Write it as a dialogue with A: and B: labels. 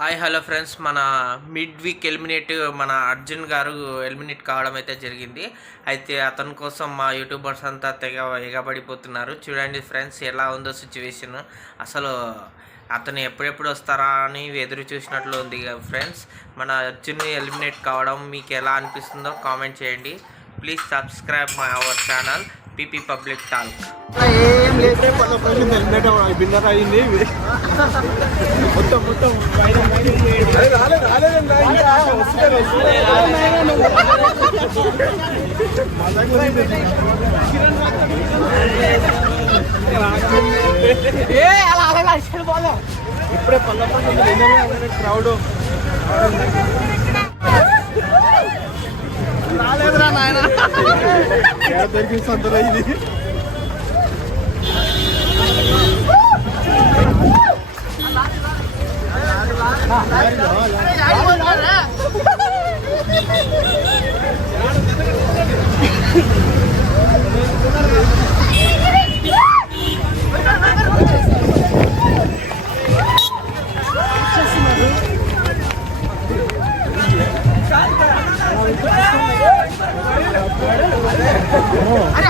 A: Hi hello friends. మన mid week eliminate మన అర్జున్ గారు ఎలిమినేట్ కావడం అయితే జరిగింది. అయితే అతని కోసం మా యూట్యూబర్స్ అంతా తెగ ఎగబడిపోతున్నారు. చూడండి ఫ్రెండ్స్ ఎలా ఉందో సిచ్యువేషన్ అసలు అతను ఎప్పుడెప్పుడు వస్తారా అని ఎదురు చూసినట్లు ఉంది ఫ్రెండ్స్. మన అర్జున్ ఎలిమినేట్ కావడం మీకు ఎలా అనిపిస్తుందో కామెంట్ చేయండి. Please subscribe my our channel PP public talk
B: winner అయింది మొత్తం మొత్తం ఇప్పుడే పళ్ళ క్రౌడ్ రాలేదురా నాయన దొరికింది సంతరా ఇది अरे